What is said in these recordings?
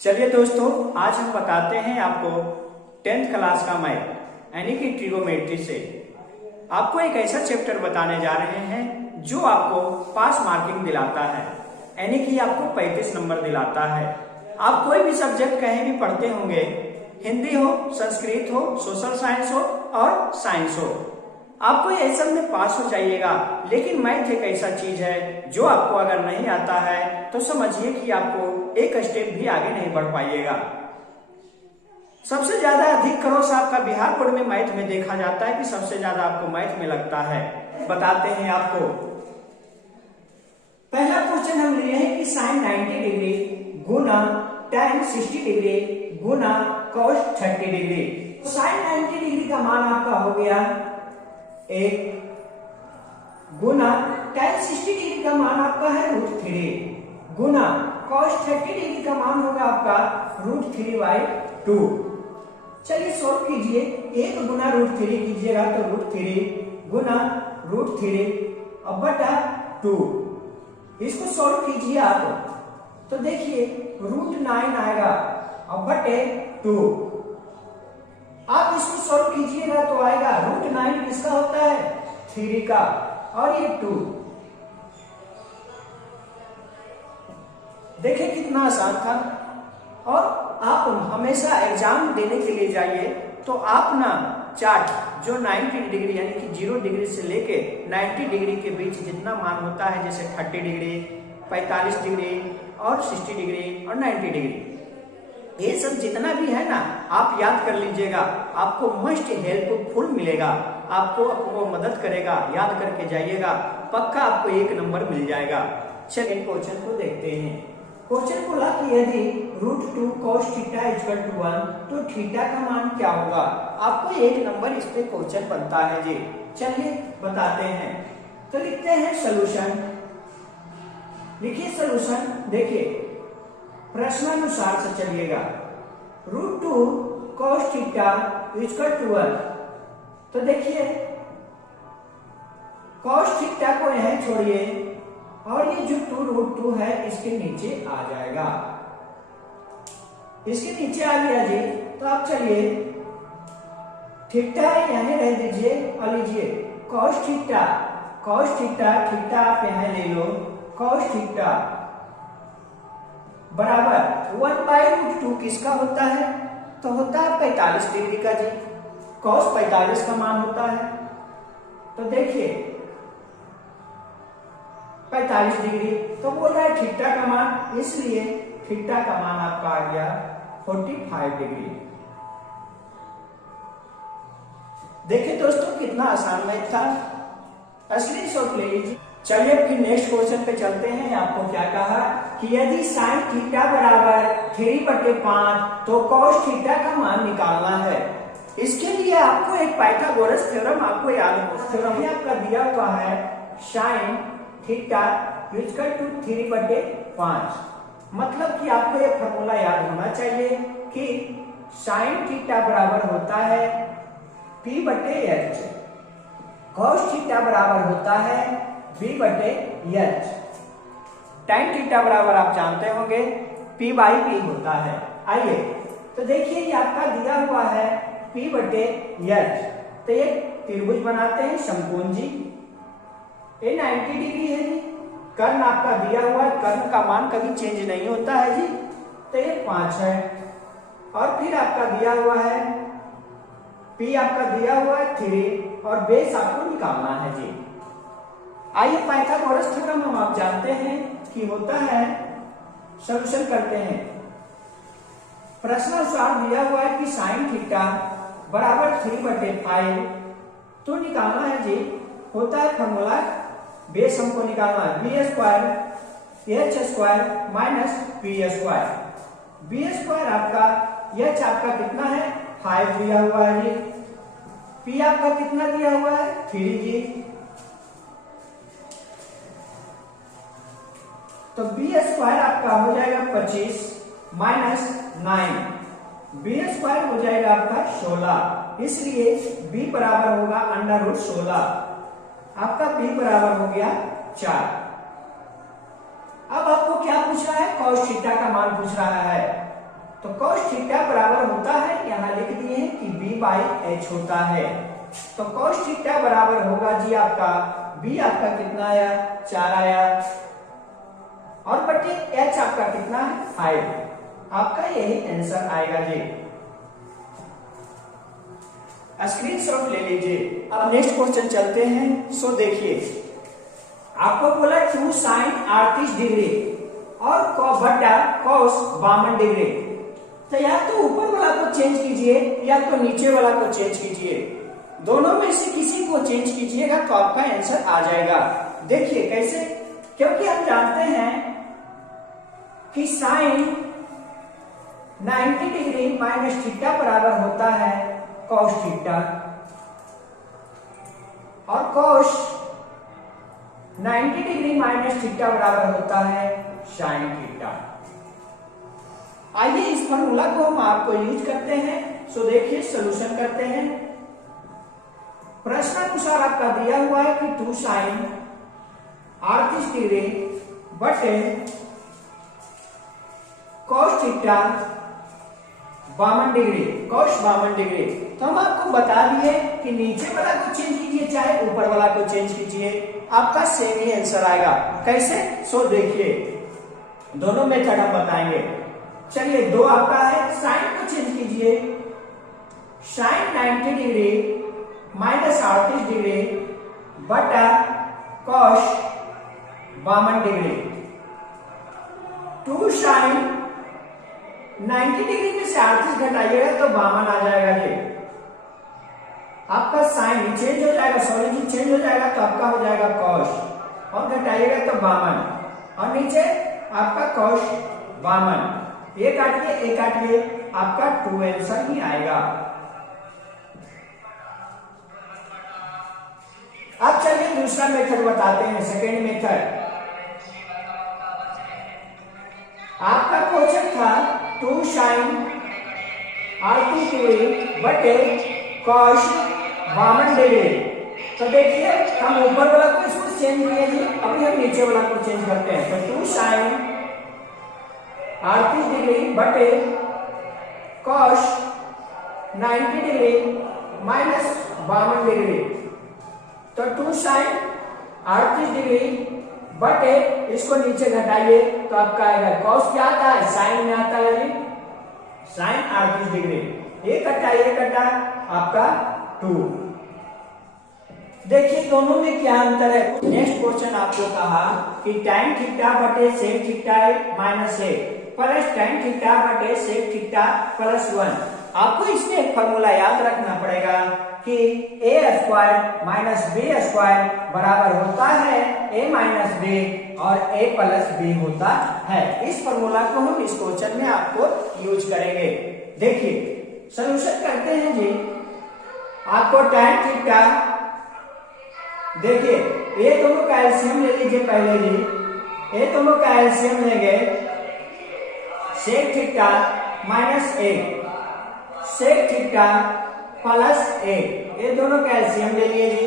चलिए दोस्तों, आज हम बताते हैं आपको 10th क्लास का मैथ यानी कि ट्रिगोमेट्री से आपको एक ऐसा चैप्टर बताने जा रहे हैं जो आपको पास मार्किंग दिलाता है, यानी कि आपको 35 नंबर दिलाता है। आप कोई भी सब्जेक्ट कहीं भी पढ़ते होंगे, हिंदी हो, संस्कृत हो, सोशल साइंस हो और साइंस हो, आपको ये सब में पास हो जाइएगा। लेकिन मैथ एक ऐसा चीज है जो आपको अगर नहीं आता है तो समझिए कि आपको एक स्टेप भी आगे नहीं बढ़ पाइएगा। सबसे ज्यादा अधिक क्रॉस आपका बिहार बोर्ड में मैथ में देखा जाता है कि सबसे ज्यादा आपको मैथ में लगता है। बताते हैं आपको। पहला क्वेश्चन हम लिए हैं कि साइन 90 डिग्री गुना tan 60 डिग्री गुना cos 30 डिग्री। साइन 90 डिग्री का मान आपका हो गया 1 गुना tan 60 डिग्री का मान आपका है √3 गुना cos 30 डिग्री का मान होगा आपका √3/2। चलिए सॉल्व कीजिए। 1 गुना √3 कीजिएगा तो √3 गुना √3 अब बटा 2। इसको सॉल्व कीजिए आप तो देखिए √9 आएगा अब बटे 2। आप इसको सॉल्व कीजिएगा तो आएगा √9 किसका होता है 3 का और ये 2। देखिए कितना आसान था। और आप हमेशा एग्जाम देने के लिए जाइए तो आप ना चार्ट जो 90 डिग्री यानी कि 0 डिग्री से लेके 90 डिग्री के बीच जितना मान होता है, जैसे 30 डिग्री, 45 डिग्री और 60 डिग्री और 90 डिग्री, ये सब जितना भी है ना आप याद कर लीजिएगा। आपको मस्ट हेल्पफुल मिलेगा, आपको मदद करेगा। याद करके जाइएगा, पक्का आपको 1 नंबर मिल जाएगा। चलिए क्वेश्चन को देखते हैं। क्वेश्चन बोला कि यदि √2 cos थीटा = 1 तो थीटा का मान क्या होगा। आपको 1 नंबर इस पे क्वेश्चन बनता है जी। चलिए बताते हैं। तो लिखते हैं सॉल्यूशन। लिखिए सॉल्यूशन। देखिए प्रश्नानुसार से चलिएगा। √2 cos थीटा = 1 तो देखिए cos थीटा को यहां छोड़िए और ये जो 2√2 है इसके नीचे आ जाएगा। इसके नीचे आ गया जी। तो आप चलिए थीटा यहां रह दीजिए और लीजिए cos थीटा थीटा आप यहां ले लो। cos थीटा बराबर 1/√2 किसका होता है तो होता है 45 डिग्री का जी। cos 45 का मान होता है। तो देखिए 45 डिग्री तो बोल रहा है थीटा का मान, इसलिए थीटा का मान आपका आ गया 45 डिग्री। देखिए दोस्तों कितना आसान मैथ था। असली शॉट ले लीजिए। चलिए फिर नेक्स्ट क्वेश्चन पे चलते हैं। आपको क्या कहा कि यदि साइन थीटा बराबर 3/5 तो cos थीटा का मान निकालना है। इसके लिए आपको एक पाइथागोरस थ्योरम आपको याद हो। थ्योरम आपका दिया हुआ है साइन थीटा = 3/5। मतलब कि आपको यह फॉर्मूला याद होना चाहिए कि साइन थीटा बराबर होता है P/H, cos थीटा बराबर होता है V/H, tan थीटा बराबर आप जानते होंगे P/P होता है। आइए तो देखिए ये आपका दिया हुआ है P/H। तो ये त्रिभुज बनाते हैं समकोण जी। ये 90 डिग्री है जी। कर्ण आपका दिया हुआ है, कर्ण का मान कभी चेंज नहीं होता है जी। तो ये 5 है और फिर आपका दिया हुआ है P आपका दिया हुआ है 3 और बेस आपको निकालना है जी। आइए पाइथागोरस थ्योरम हम आप जानते हैं कि होता है। सॉल्यूशन करते हैं। प्रश्नानुसार दिया हुआ है कि साइन थीटा बराबर 3/5 तो निकालना है जी। होता है फॉर्मूला, बेस हमको निकालना है b² h² minus p²। b² आपका h आपका कितना है 5 दिया हुआ है जी। p आपका कितना दिया हुआ है 3 जी। तो b² आपका हो जाएगा 25 माइनस 9। b² हो जाएगा आपका 16, इसलिए b बराबर होगा √16। आपका b बराबर हो गया 4। अब आपको क्या पूछ रहा है cos थीटा का मान पूछ रहा है। तो cos थीटा बराबर होता है, यहाँ लिख दिए हैं कि b/h होता है। तो cos थीटा बराबर होगा जी आपका b आपका कितना आया 4 आया और बटे h आपका कितना है 5। आपका यही आंसर आएगा जी। स्क्रीनशॉट ले लीजिए। अब नेक्स्ट क्वेश्चन चलते हैं। सो देखिए, आपको बोला 2 sin 38 डिग्री और बटा cos 52 डिग्री। तो या तो ऊपर वाला को चेंज कीजिए या तो नीचे वाला को चेंज कीजिए, दोनों में से किसी को चेंज कीजिएगा तो आपका आंसर आ जाएगा। देखिए कैसे, क्योंकि हम जानते हैं कि साइन 90 डिग्री माइनस थीटा बराबर होता है cos थीटा और cos 90 डिग्री माइनस थीटा बराबर होता है sin थीटा। आइए इस फॉर्मूला को हम आपको यूज करते हैं। सो देखिए सॉल्यूशन करते हैं। प्रश्नानुसार आपका दिया हुआ है कि 2 sin 38 डिग्री बटे cos theta 52 degree, cos 52 degree. तो हम आपको बता दिए कि नीचे वाला को चेंज कीजिए चाहे ऊपर वाला को चेंज कीजिए, आपका सेम ही आंसर आएगा। कैसे? सो देखिए दोनों मेथड हम बताएंगे। चलिए 2 आपका है, साइन को चेंज कीजिए, साइन 90 डिग्री माइनस 38 डिग्री बटा cos 52 डिग्री। 2 साइन 90 डिग्री में से 38 घटाइएगा तो 52 आ जाएगा जी। आपका साइन ही चेंज हो जाएगा, सॉरी जी चेंज हो जाएगा तो आपका हो जाएगा cos और घटाइएगा तो 52 और नीचे आपका cos 52। ये काटिए आपका 2 आंसर ही आएगा। अब चलिए दूसरा मेथड बताते हैं, सेकेंड मेथड। आपका क्वेश्चन था 2 sin 38 डिग्री बटे cos 52 डिग्री। तो देखिए हम ऊपर वाला को इसको चेंज किए जी, अभी हम नीचे वाला को चेंज करते हैं। तो 2 sin 38 डिग्री बटे cos 90 डिग्री माइनस 52 डिग्री। तो 2 sin 38 डिग्री बटे इसको नीचे घटाइए तो आपका आएगा cos क्या आता है, साइन में आता है जी, साइन 38 डिग्री। ये कटा आपका 2। देखिए दोनों में क्या अंतर है। नेक्स्ट क्वेश्चन आपको कहा कि tan थीटा बटे sec theta minus 1 plus tan theta बटे sec थीटा प्लस 1। आपको इसमें एक फॉर्मूला याद रखना पड़ेगा कि a square minus b square बराबर होता है a माइनस b और a प्लस b होता है। इस फॉर्मूला को हम इस क्वेश्चन में आपको यूज करेंगे। देखिए सॉल्यूशन करते हैं जी। आपको tan थीटा, देखिए ये दोनों का एलसीएम ले लीजिए पहले जी। ये दोनों का एलसीएम लेंगे, sec theta minus 1 sec theta plus 1, ये दोनों का एलसीएम ले लिए जी।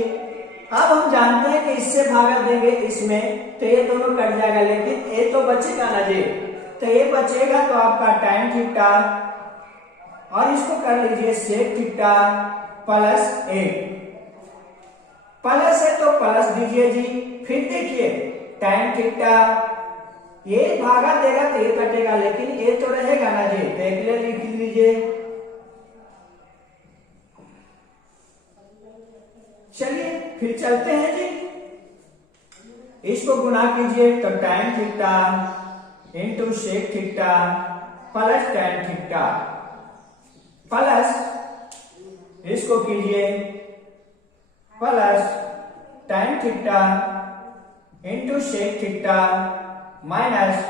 अब हम जानते हैं कि इससे भागा देंगे इसमें तो ये दोनों कट जाएगा, लेकिन ये तो बचेगा ना जी। तो ये बचेगा तो आपका tan थीटा और इसको कर लीजिए sec थीटा प्लस 1। प्लस है तो प्लस दीजिए जी। फिर देखिए tan थीटा, ये भागा देगा तो ये कटेगा, लेकिन ये तो रहेगा ना जी, तो एक लिख लीजिए। चलिए फिर चलते हैं जी, इसको गुना कीजिए तो tan theta into sec theta plus tan theta plus इसको कीजिए plus tan theta into sec theta minus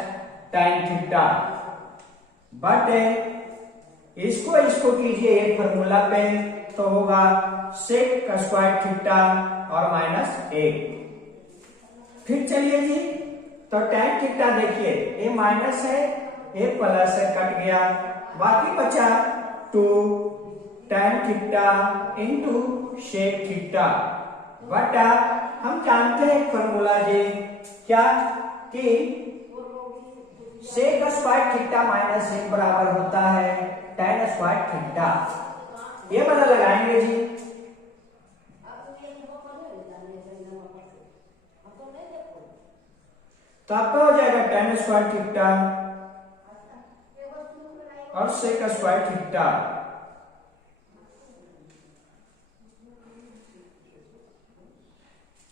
tan theta बटे इसको कीजिए एक फॉर्मूला पे तो होगा sec का स्क्वायर थीटा और माइनस 1। फिर चलिए जी, तो tan थीटा देखिए ये माइनस है ये प्लस है, कट गया, बाकी बचा 2 tan theta into sec theta बटा, हम जानते हैं फॉर्मूला जी क्या कि सेक स्क्वायर थीटा माइनस एक बराबर होता है tan स्क्वायर थीटा। ये पता लगाएंगे जी। तो आपका हो जाएगा tan स्क्वायर थीटा और सेक स्क्वायर थीटा।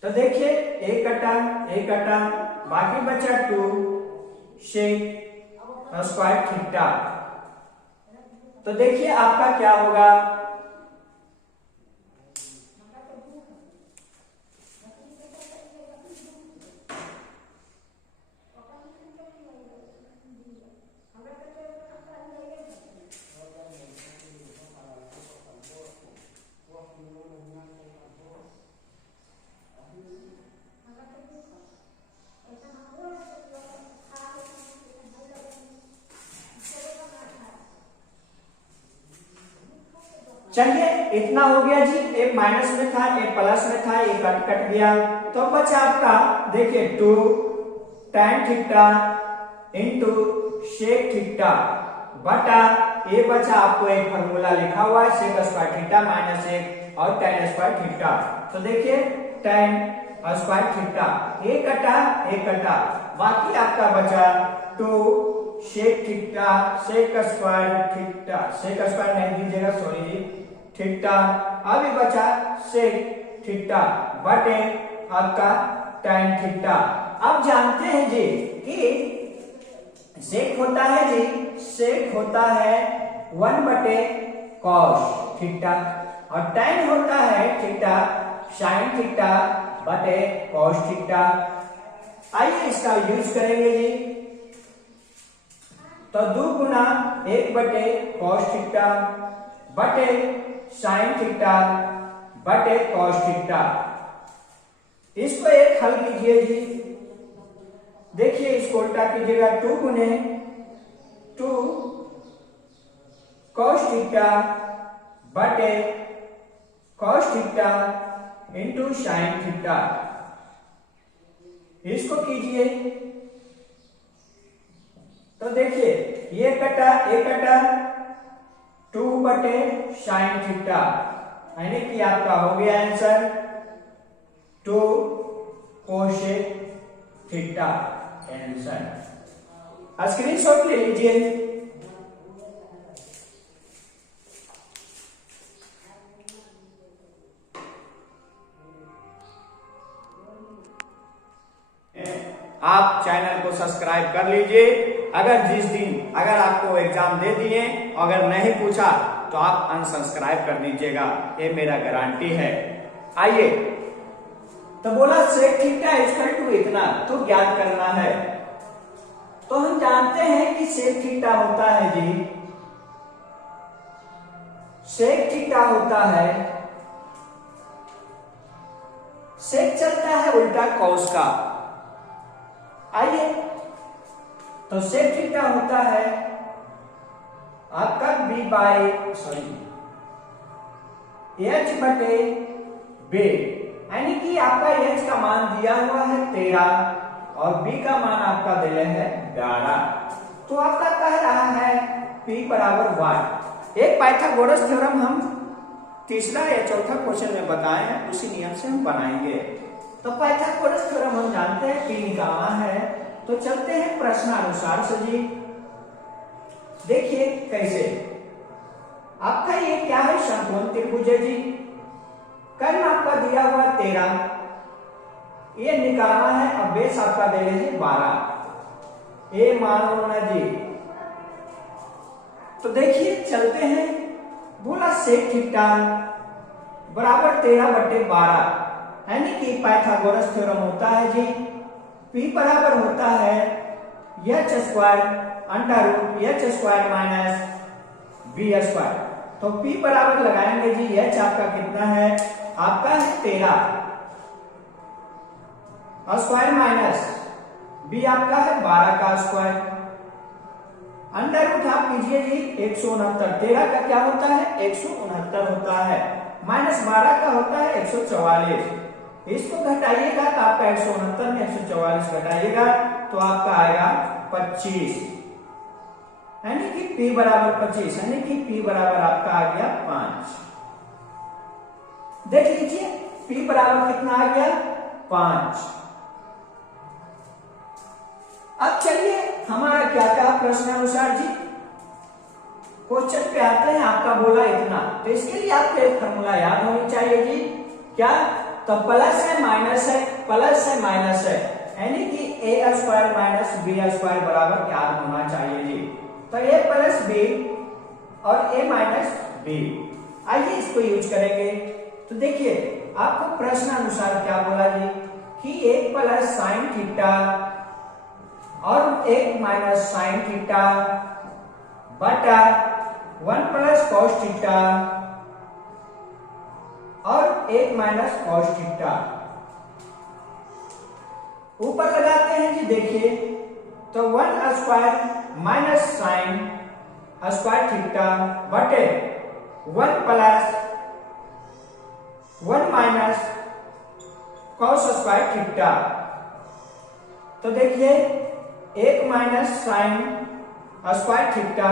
तो देखिए एक कटा बाकी बचा 2 सेक स्क्वायर थीटा। तो देखिए आपका क्या होगा, चलिए इतना हो गया जी। एक माइनस में था, एक प्लस में था, एक कट गया। तो बचा आपका देखिए 2 tan theta into sec theta बटा ये बचा आपको एक फॉर्मूला लिखा हुआ है सेक स्क्वायर थीटा माइनस 1 और tan स्क्वायर थीटा। तो देखिए tan स्क्वायर थीटा एक कटा बाकी आपका बचा 2 सेक थीटा सेक स्क्वायर नहीं दीजिएगा, सॉरी जी, थीटा। अभी बचा सेक थीटा बटे आपका tan थीटा। अब जानते हैं जी कि सेक होता है जी, सेक होता है 1 बटे कॉस थीटा और tan होता है थीटा साइन थीटा बटे कॉस थीटा। आइए इसका यूज करेंगे जी। तो 2 गुना 1 बटे कॉस थीटा बटे साइन थीटा बटे कॉस थीटा। इसको एक हल कीजिए जी। देखिए इसको उल्टा कीजिएगा, 2 गुने 2 कॉस थीटा बटे cos theta into sine theta. इसको कीजिए तो देखिए ये कटा 2 बटे साइन थीटा यानी कि आपका हो गया answer 2 cosec theta answer. Screenshot ले लीजिए। आप चैनल को सब्सक्राइब कर लीजिए। अगर आपको एग्जाम दे दिए अगर नहीं पूछा तो आप अनसब्सक्राइब कर दीजिएगा, ये मेरा गारंटी है। आइए तो बोला सेक थीटा इक्वल टू इतना तो ज्ञात करना है। तो हम जानते हैं कि सेक थीटा होता है जी, सेक थीटा होता है, सेक चलता है उल्टा कॉस का। आइए तो सेक थीटा होता है आपका h बटे बे, यानी कि आपका h का मान दिया हुआ है 13 और b का मान आपका दिया है 11। तो आपका कह रहा है p बराबर 1। एक पाइथागोरस थ्योरम हम तीसरा या चौथा क्वेश्चन में बताए हैं, उसी नियम से हम बनाएंगे। तो पाइथागोरस थ्योरम हम जानते हैं p निकालना है। तो चलते हैं प्रश्नानुसार से जी। देखिए कैसे आपका ये क्या है, समकोण त्रिभुज है जी। कर्ण आपका दिया हुआ 13, ये निकालना है। अब बेस आपका दे रहे हैं 12, ये मान लो ना जी। तो देखिए चलते हैं, बोला सेक थीटा बराबर 13 बटे 12 यानी कि पाइथागोरस थ्योरम होता है जी P बराबर होता है h square under root h square minus b square. तो P बराबर लगाएंगे जी, h आपका कितना है, आपका है 13 स्क्वायर माइनस b आपका है 12 का स्क्वायर। अंडर रूट आप कीजिए जी 169, 13 का क्या होता है 169 होता है, माइनस 12 का होता है 144। इसको घटाइएगा तो आपका 169 में 144 घटाइएगा तो आपका आएगा 25, यानी कि p बराबर 25, यानी कि p बराबर आपका आ गया 5। देख लीजिए p बराबर कितना आ गया 5। अब चलिए हमारा क्या कहा प्रश्नानुसार जी, क्वेश्चन पे आते हैं। आपका बोला इतना, तो इसके लिए आपको एक फॉर्मूला याद होनी चाहिए जी। क्या? तो प्लस है माइनस है, प्लस है माइनस है, यानी कि a square minus b square बराबर क्या होना चाहिए जी। तो a प्लस b और a माइनस b, आइए इसको यूज करेंगे। तो देखिए आपको प्रश्नानुसार क्या बोला जी कि 1 प्लस साइन थीटा और 1 माइनस साइन थीटा बटा 1 प्लस कॉस थीटा और 1 माइनस कॉस थीटा। ऊपर लगाते हैं जी, देखिए तो 1 square minus sine square theta बटे 1 plus 1 minus cos square theta. तो देखिए 1 माइनस साइन स्क्वायर थीटा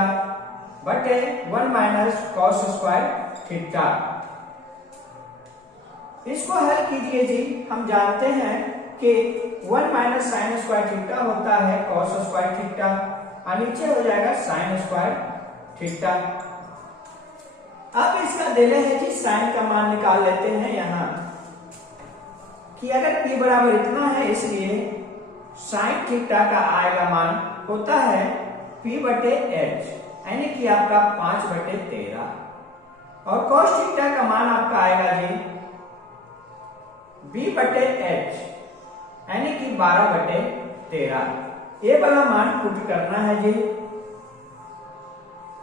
बटे 1 माइनस कॉस स्क्वायर थीटा। इसको हल कीजिए जी। हम जानते हैं कि 1 माइनस साइन स्क्वायर थीटा होता है कॉस स्क्वायर थीटा, और नीचे हो जाएगा साइन स्क्वायर थीटा। अब इसका दिले है जी, साइन का मान निकाल लेते हैं यहां कि अगर p बराबर इतना है, इसलिए साइन थीटा का आएगा मान होता है p बटे h, यानी कि आपका 5 बटे 13, और कॉस थीटा का मान आपका आएगा जी b बटे h, यानी कि 12 बटे 13। ये वाला मान पुट करना है जी,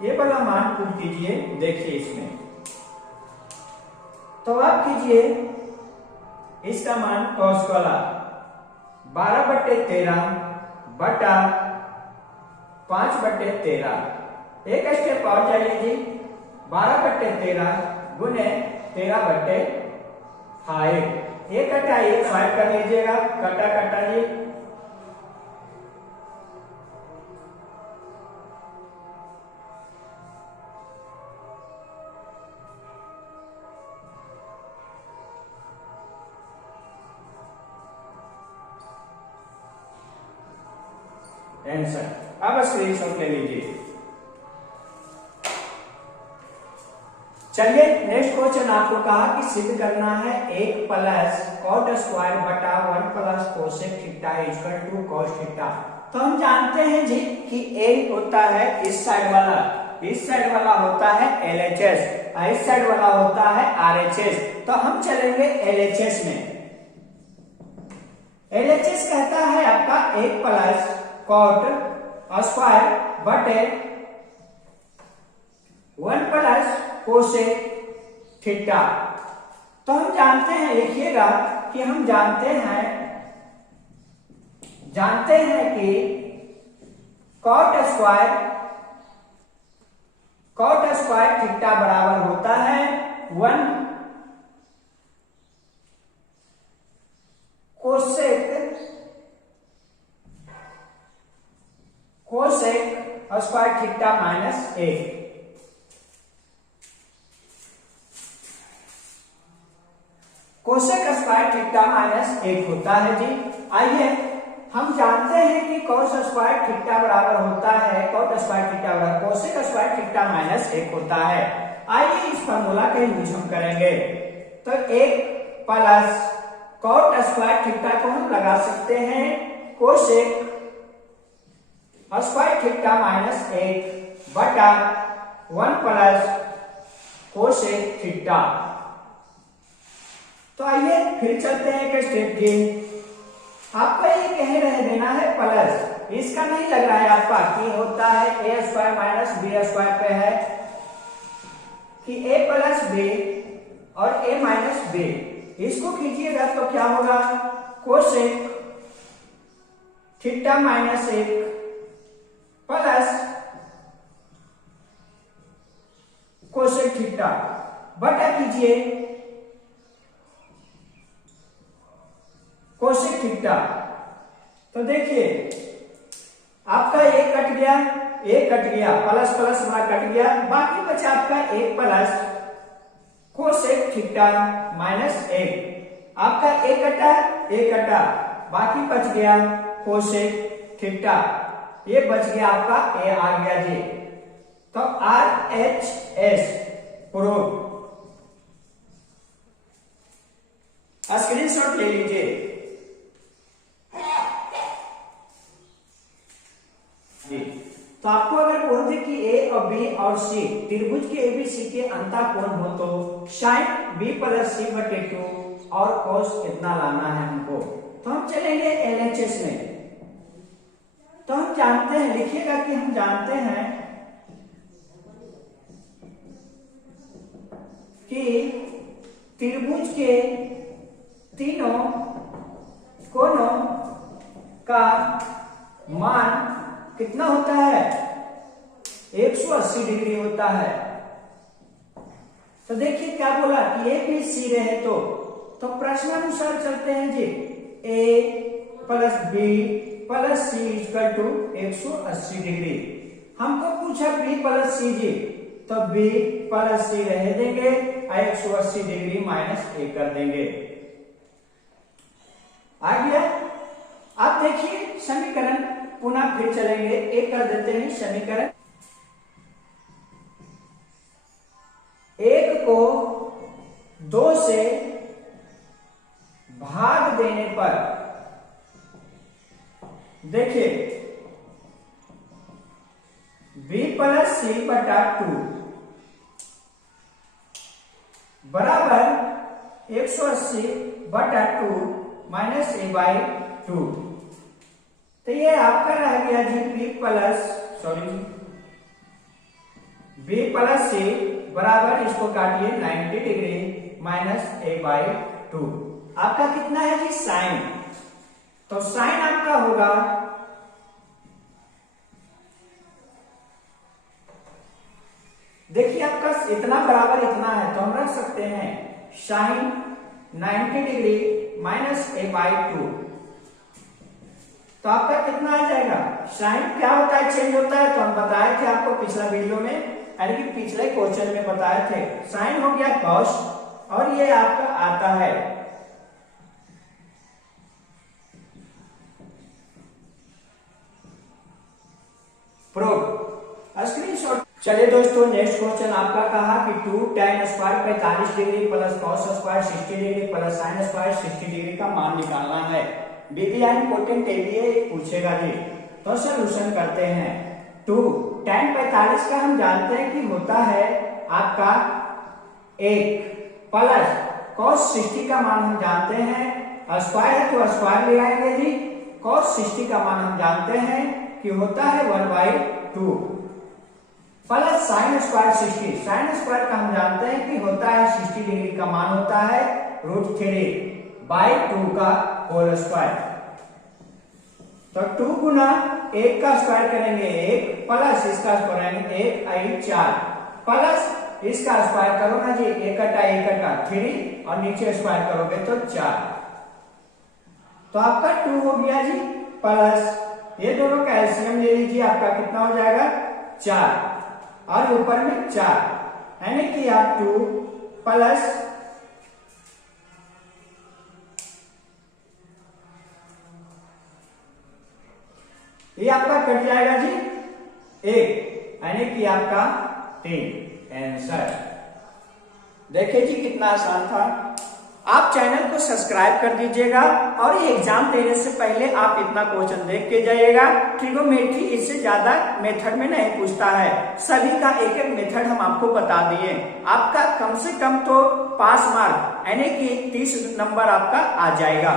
ये वाला मान पुट कीजिए। देखिए इसमें तो आप कीजिए इसका मान कॉस वाला 12 बटे 13 बटा 5 बटे 13, एक स्टेप और जाइए जी। 12 बटे 13 गुने 13 बटे 5, एक कटा 1 5 कर लीजिएगा, कटा कटा जी। आंसर अब स्क्रीनशॉट ले लीजिए। चलिए नेक्स्ट क्वेश्चन आपको कहा कि सिद्ध करना है 1 प्लस कॉट स्क्वायर बटा 1 plus cosec theta equal to cos theta. तो हम जानते हैं जी कि a होता है इस साइड वाला, इस साइड वाला होता है LHS, इस साइड वाला होता है RHS। तो हम चलेंगे LHS में। LHS कहता है आपका 1 प्लस कॉट स्क्वायर बटे 1 प्लस कोसेक थीटा। तो हम जानते हैं, लिखिएगा कि हम जानते हैं कि कॉट स्क्वायर थीटा बराबर होता है 1 cosec square theta minus 1। Cosec square theta minus 1 होता है जी। आइए हम जानते हैं कि कॉस स्क्वायर थीटा बराबर होता है, कॉट स्क्वायर थीटा बराबर कोसेक स्क्वायर थीटा माइनस 1 होता है। आइए इस फार्मूला का यूज हम करेंगे। तो 1 प्लस कॉट स्क्वायर थीटा को हम लगा सकते हैं कोसेक स्क्वायर थीटा माइनस 1 बटा 1 प्लस कोसेक थीटा। तो आइए फिर चलते हैं एक स्टेप जी। आपका ये कह रहे देना है प्लस, इसका नहीं लग रहा है आपका कि होता है a square minus b square पे है कि a प्लस b और a माइनस b। इसको कीजिएगा तो क्या होगा cosec theta minus 1 plus cosec theta बटा कीजिए कोसेक थीटा। तो देखिए आपका एक कट गया, एक कट गया, प्लस प्लस हमारा कट गया, बाकी बचा आपका एक प्लस कोसेक थीटा माइनस एक। आपका एक कटा, बाकी बच गया कोसेक थीटा, ये बच गया आपका ए आ गया जी। तो RHS प्रूफ। स्क्रीनशॉट ले लीजिए। जी, तो आपको अगर बोल दे कि ए और बी और सी त्रिभुज के एबीसी के अंतःकोण हो तो साइन बी प्लस सी बटे 2 और कोस कितना लाना है हमको। तो हम चलेंगे LHS में। तो हम जानते हैं, लिखिएगा कि हम जानते हैं कि त्रिभुज के तीनों कोणों का मान कितना होता है, 180 डिग्री होता है। तो देखिए क्या बोला कि ए बी सी रहे तो प्रश्नानुसार चलते हैं जी। A plus B plus C equal to 180 degree. हमको पूछा बी प्लस सी जी, तो बी प्लस सी रह देंगे, 180 डिग्री माइनस ए कर देंगे। आ गया। आप देखिए समीकरण पुनः फिर चलेंगे, एक कर देते हैं समीकरण। एक को 2 से भाग देने पर देखिए b प्लस सी बटा 2 बराबर 180 बटा 2 माइनस ए बाई 2। तो ये आपका रह गया जी बी प्लस सी बराबर, इसको काटिए 90 डिग्री माइनस ए बाई 2। आपका कितना है जी साइन। तो साइन आपका होगा देखिए आपका इतना बराबर इतना है, तो हम रख सकते हैं sine 90 degree minus A by 2। तो आपका कितना आ जाएगा। साइन क्या होता है, चेंज होता है। तो हम बताए थे आपको पिछला वीडियो में, यानी कि पिछले क्वेश्चन में बताए थे। साइन हो गया कॉस और ये आपका आता है प्रूफ। स्क्रीनशॉट। चलिए दोस्तों नेक्स्ट क्वेश्चन आपका कहा कि 2 tan square 45 degree plus cos square 60 degree plus sin square 60 degree का मान निकालना है। विधिया इंपोर्टेंट के लिए पूछेगा जी। तो सॉल्यूशन करते हैं। 2 tan 45 का हम जानते हैं कि होता है आपका 1 प्लस cos 60 का मान हम जानते हैं, स्क्वायर है तो स्क्वायर ले आएंगे जी। cos 60 का मान हम जानते हैं कि होता है 1/2 plus sine square 60। Sine square का हम जानते हैं कि होता है 60 डिग्री का मान होता है √3/2 का होल स्क्वायर। तो 2 गुना 1 का स्क्वायर करेंगे 1 प्लस इसका स्क्वायर करेंगे 1 आई 4 प्लस इसका स्क्वायर करो ना जी, 1 कटा 3 और नीचे स्क्वायर करोगे तो 4। तो आपका 2 हो गया जी प्लस ये दोनों का एलसीएम ले लीजिए, आपका कितना हो जाएगा 4 और ऊपर में 4, यानी कि आप 2 प्लस ये आपका कट जाएगा जी 1, यानी कि आपका 3 आंसर। देखिए जी कितना आसान था। आप चैनल को सब्सक्राइब कर दीजिएगा और ये एग्जाम देने से पहले आप इतना क्वेश्चन देख के जाइएगा। ट्रिगोनोमेट्री इससे ज्यादा मेथड में नहीं पूछता है, सभी का एक एक मेथड हम आपको बता दिए। आपका कम से कम तो पास मार्क यानी कि 30 नंबर आपका आ जाएगा।